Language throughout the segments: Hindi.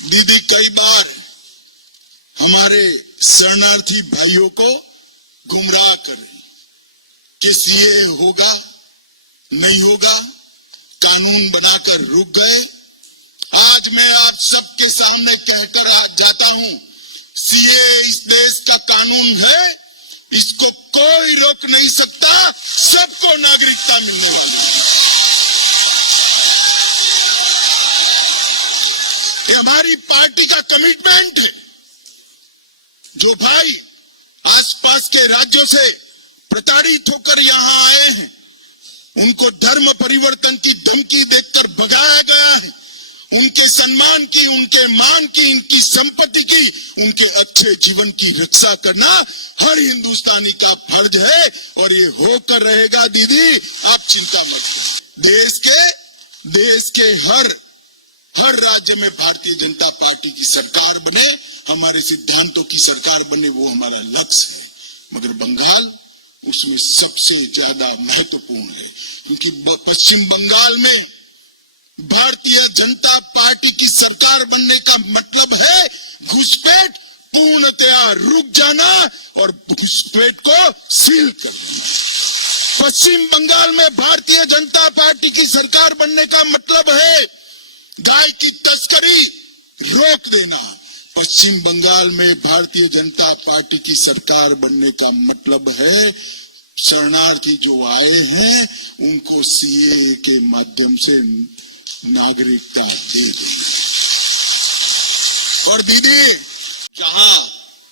दीदी कई बार हमारे शरणार्थी भाइयों को गुमराह करें कि सीए होगा नहीं होगा, कानून बनाकर रुक गए। आज मैं आप सबके सामने कहकर जाता हूं, सीए इस देश का कानून है, इसको कोई रोक नहीं सकता, सबको नागरिकता मिलने वाली है। ये हमारी पार्टी का कमिटमेंट है। जो भाई आसपास के राज्यों से प्रताड़ित होकर यहां आए हैं, उनको धर्म परिवर्तन की धमकी देकर भगाया गया है। उनके सम्मान की, उनके मान की, उनकी संपत्ति की, उनके अच्छे जीवन की रक्षा करना हर हिंदुस्तानी का फर्ज है और ये होकर रहेगा। दीदी आप चिंता मत कीजिए। देश के हर राज्य में भारतीय जनता पार्टी की सरकार बने, हमारे सिद्धांतों की सरकार बने, वो हमारा लक्ष्य है। मगर बंगाल उसमें सबसे ज्यादा महत्वपूर्ण है, क्योंकि पश्चिम बंगाल में भारतीय जनता पार्टी की सरकार बनने का मतलब है घुसपैठ पूर्णतया रुक जाना और घुसपैठ को सील करना। पश्चिम बंगाल में भारतीय जनता पार्टी की सरकार बनने का मतलब है गाय की तस्करी रोक देना। पश्चिम बंगाल में भारतीय जनता पार्टी की सरकार बनने का मतलब है शरणार्थी जो आए हैं उनको सीए के माध्यम से नागरिकता दे दी। और दीदी जहां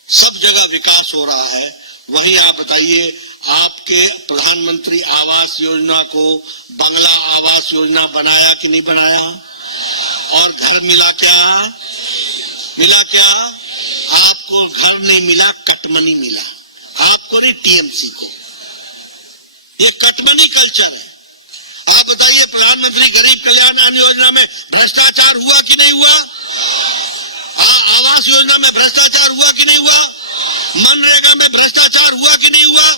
सब जगह विकास हो रहा है, वहीं आप बताइए, आपके प्रधानमंत्री आवास योजना को बंगला आवास योजना बनाया कि नहीं बनाया? और घर मिला क्या? मिला क्या? आपको घर नहीं मिला, कटमनी मिला। आपको नहीं, टीएमसी को। ये कटमनी कल्चर है। आप बताइए, प्रधानमंत्री गरीब कल्याण अन्न योजना में भ्रष्टाचार हुआ कि नहीं हुआ? आवास योजना में भ्रष्टाचार हुआ कि नहीं हुआ? मनरेगा में भ्रष्टाचार हुआ कि नहीं हुआ?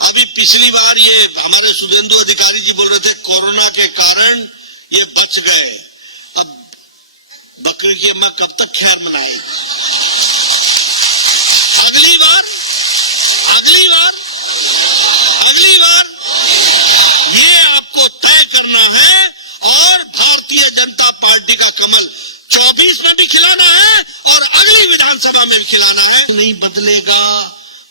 अभी पिछली बार ये हमारे शुभेंदु अधिकारी जी बोल रहे थे कोरोना के कारण ये बच गए। अब बकरी की मां कब तक खैर मनाएगी? अगली बार ये आपको तय करना है और भारतीय जनता पार्टी का कमल 24 में भी खिलाना है और अगली विधानसभा में भी खिलाना है। नहीं बदलेगा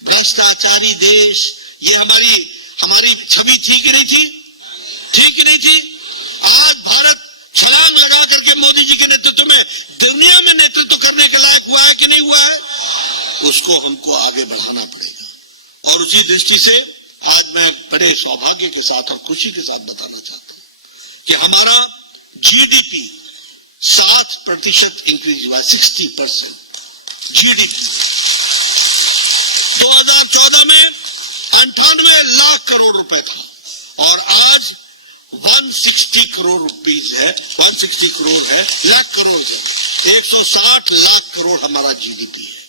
भ्रष्टाचारी देश। ये हमारी छवि थी कि नहीं थी? ठीक कि नहीं थी? आज भारत छलांग लगा करके मोदी जी के नेतृत्व में दुनिया में नेतृत्व करने के लायक हुआ है कि नहीं हुआ है? उसको हमको आगे बढ़ाना पड़ेगा। और उसी दृष्टि से आज मैं बड़े सौभाग्य के साथ और खुशी के साथ बताना चाहता हूं कि हमारा जीडीपी 7% इंक्रीज हुआ, 60% जीडीपी। 2014 में 98 लाख करोड़ रुपए था और आज 160 करोड़ रुपीज है, 160 करोड़ है, लाख करोड़ है, 160 लाख करोड़ हमारा जीडीपी है।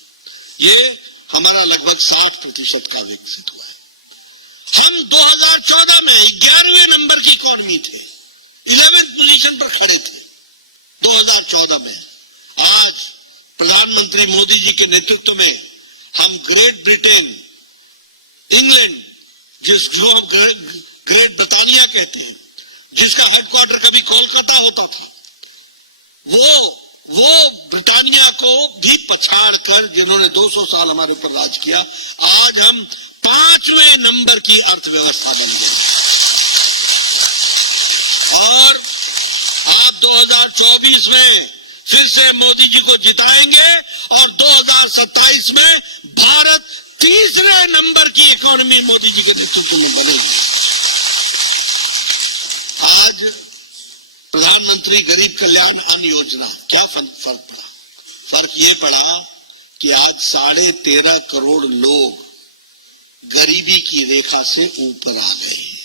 ये हमारा लगभग 7% का विकसित हुआ है। हम 2014 में 11वें नंबर की इकोनॉमी थे, 11th पोजीशन पर खड़े थे 2014 में। आज प्रधानमंत्री मोदी जी के नेतृत्व में हम ग्रेट ब्रिटेन, इंग्लैंड, जिसको हम ग्रेट ब्रिटानिया कहते हैं, जिसका हेडक्वार्टर कभी कोलकाता होता था, वो ब्रिटानिया को भी पछाड़ कर, जिन्होंने 200 साल हमारे ऊपर राज किया, आज हम 5वें नंबर की अर्थव्यवस्था बन गए। और आप 2024 में फिर से मोदी जी को जिताएंगे और 2027 में भारत 3रे नंबर की इकोनॉमी मोदी जी के नेतृत्व में बनेगी। आज प्रधानमंत्री गरीब कल्याण अन्न योजना, क्या फर्क पड़ा? फर्क ये पड़ा कि आज 13.5 करोड़ लोग गरीबी की रेखा से ऊपर आ गए हैं।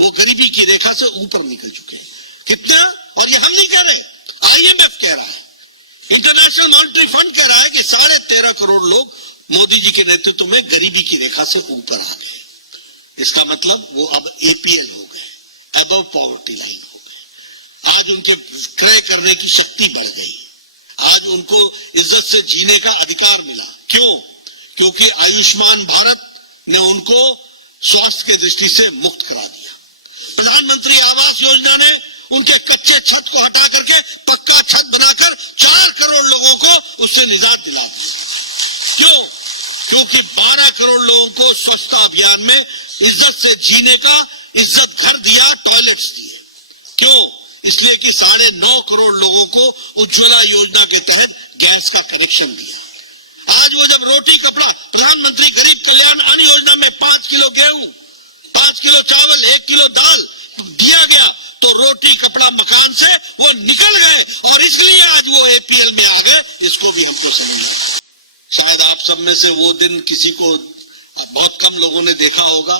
वो गरीबी की रेखा से ऊपर निकल चुके हैं। कितना? और ये हम नहीं कह रहे, आईएमएफ कह रहा है, इंटरनेशनल मॉनेटरी फंड कह रहा है कि 13.5 करोड़ लोग मोदी जी के नेतृत्व में गरीबी की रेखा से ऊपर आ गए। इसका मतलब वो अब एपीएल हो गए, अबव पॉवर्टी लाइन हो गए। आज उनके क्रय करने की शक्ति बढ़ गई। आज उनको इज्जत से जीने का अधिकार मिला। क्यों? क्योंकि आयुष्मान भारत ने उनको स्वास्थ्य की दृष्टि से मुक्त करा दिया। प्रधानमंत्री आवास योजना ने उनके कच्चे छत को हटा करके पक्का छत बनाकर 4 करोड़ लोगों को उससे निजात दिला दिया। क्यों? क्योंकि 12 करोड़ लोगों को स्वच्छता अभियान में इज्जत से जीने का इज्जत घर दिया, टॉयलेट्स दिए। क्यों? इसलिए कि 9.5 करोड़ लोगों को उज्ज्वला योजना के तहत गैस का कनेक्शन दिया। आज वो जब रोटी कपड़ा, प्रधानमंत्री गरीब कल्याण अन्न योजना में 5 किलो गेहूं, 5 किलो चावल, 1 किलो दाल दिया गया, तो रोटी कपड़ा मकान से वो निकल गए और इसलिए आज वो APL में आ गए। इसको भी हमको समझना। शायद आप सब में से वो दिन किसी को, बहुत कम लोगों ने देखा होगा,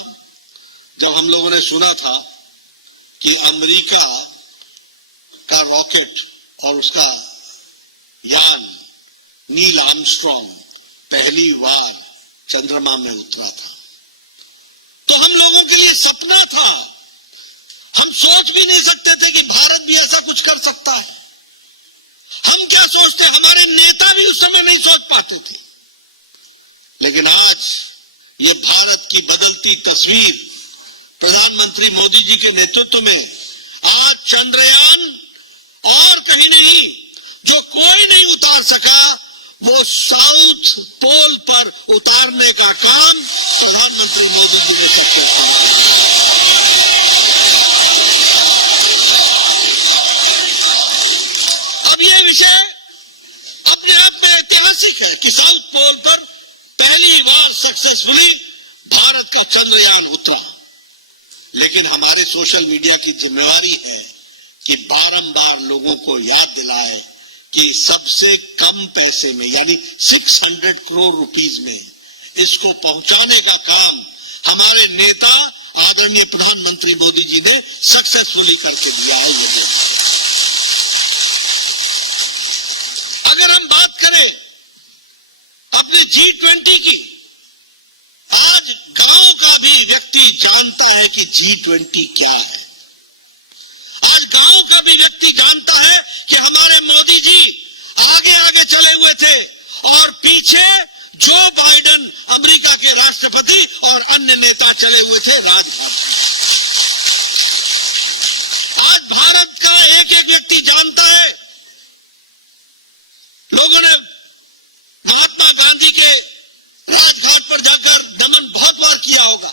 जब हम लोगों ने सुना था कि अमेरिका का रॉकेट और उसका यान नील आर्मस्ट्रॉन्ग पहली बार चंद्रमा में उतरा था। तो हम लोगों के लिए सपना था। हम सोच भी नहीं सकते थे कि भारत भी ऐसा कुछ कर सकता है। हम क्या सोचते, हमारे नेता भी उस समय नहीं सोच पाते थे। लेकिन आज ये भारत की बदलती तस्वीर प्रधानमंत्री मोदी जी के नेतृत्व में, आज चंद्रयान और कहीं नहीं, जो कोई नहीं उतार सका, वो साउथ पोल पर उतारने का काम प्रधानमंत्री मोदी जी ने सक्सेस किया। अब ये विषय अपने आप में ऐतिहासिक है कि साउथ पोल पर पहली बार सक्सेसफुली भारत का चंद्रयान उतरा। लेकिन हमारे सोशल मीडिया की जिम्मेवारी है कि बारंबार लोगों को याद दिलाए कि सबसे कम पैसे में, यानी 600 करोड़ रुपीस में इसको पहुंचाने का काम हमारे नेता आदरणीय प्रधानमंत्री मोदी जी ने सक्सेसफुली करके दिया है। अगर हम बात करें अपने G20 की, आज गांव का भी व्यक्ति जानता है कि G20 क्या है। आज गांव का भी व्यक्ति जानता है कि हमारे मोदी जी आगे आगे चले हुए थे और पीछे जो बाइडेन अमेरिका के राष्ट्रपति और अन्य नेता चले हुए थे राजघाट। आज भारत का एक एक व्यक्ति जानता है, लोगों ने महात्मा गांधी के राजघाट पर जाकर नमन बहुत बार किया होगा,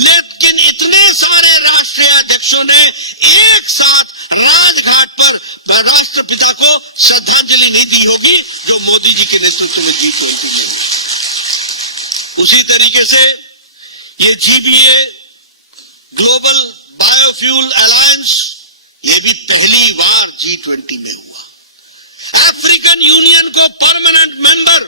लेकिन इतने सारे राष्ट्रीय अध्यक्षों ने एक साथ राजघाट पर राष्ट्रपिता को श्रद्धांजलि नहीं दी होगी जो मोदी जी के नेतृत्व में G20 में। उसी तरीके से ये GBA ग्लोबल बायोफ्यूल अलायंस, ये भी पहली बार G20 में हुआ। अफ्रीकन यूनियन को परमानेंट मेंबर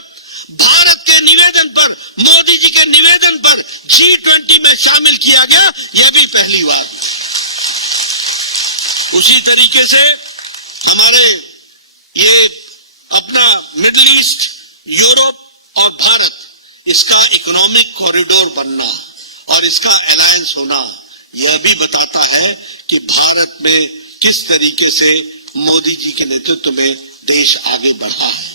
भारत के निवेदन पर, मोदी जी के निवेदन पर G20 में शामिल किया गया, यह भी पहली बार। उसी तरीके से हमारे ये अपना मिडिल ईस्ट, यूरोप और भारत, इसका इकोनॉमिक कॉरिडोर बनना और इसका अलायंस होना, यह भी बताता है कि भारत में किस तरीके से मोदी जी के नेतृत्व में देश आगे बढ़ा है।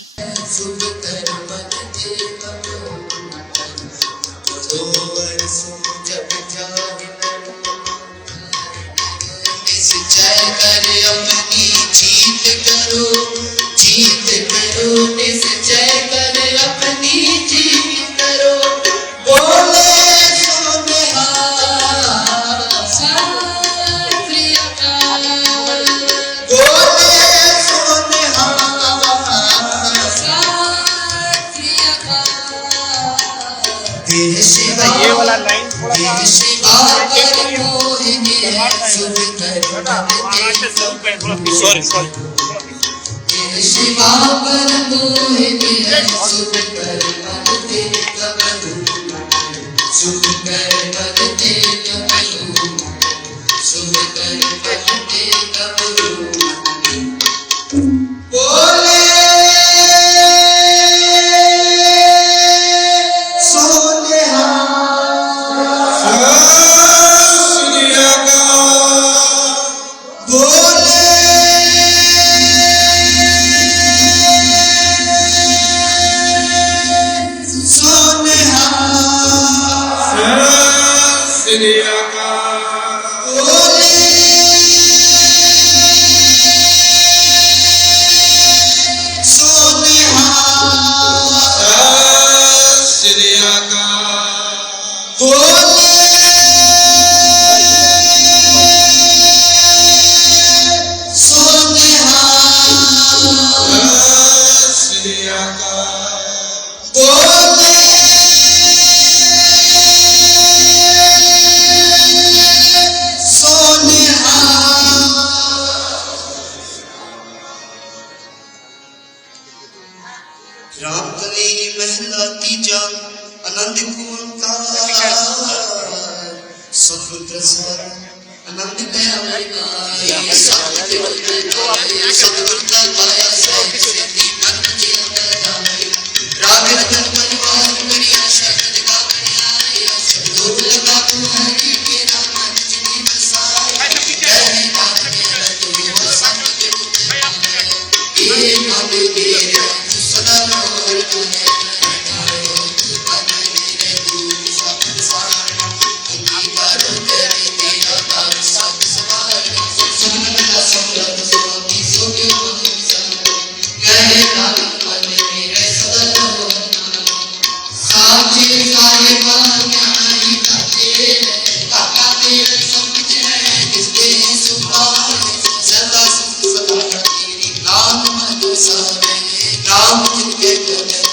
ये वाला लाइन थोड़ा सॉरी बोले श्री अकाल। श्री रातली महला तीजा आनंद कुंकार सतुद्र स्वर आनंद पैरावेगा सत्य वंदे सतुद्र पाया सिद्धि मन जीवना राग रतन परिवार करी आशा का करी सतुद्र लगा तुम्हारी के नाम जिनी बसाए कहने बात मेरा तुम संग ये मन मेरा सदा नाम जिनके